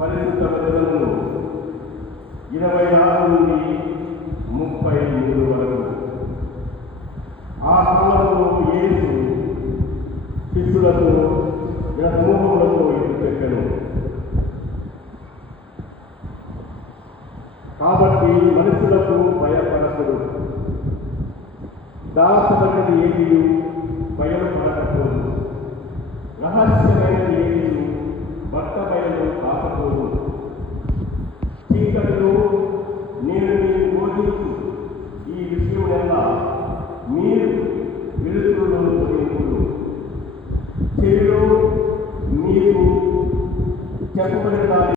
పరిశుద్ధ వచనములు 26 నుండి 33 వరకు. ఆ కాలంలో యేసు శిష్యులకు సమూహములతో ఇది చెప్పెను. కాబట్టి మనుషులకు భయపడకుడు, దాచబడినది ఏది బయలుపడకపోదు, రహస్యమైనది ఏది బట్టబయలు కాకపోదు. చీకటిలో నేను మీకు బోధించు ఈ విషయం వల్ల మీరు వెలుగులో బోధింపుడు. చెవిలో మీకు చెప్పబడిన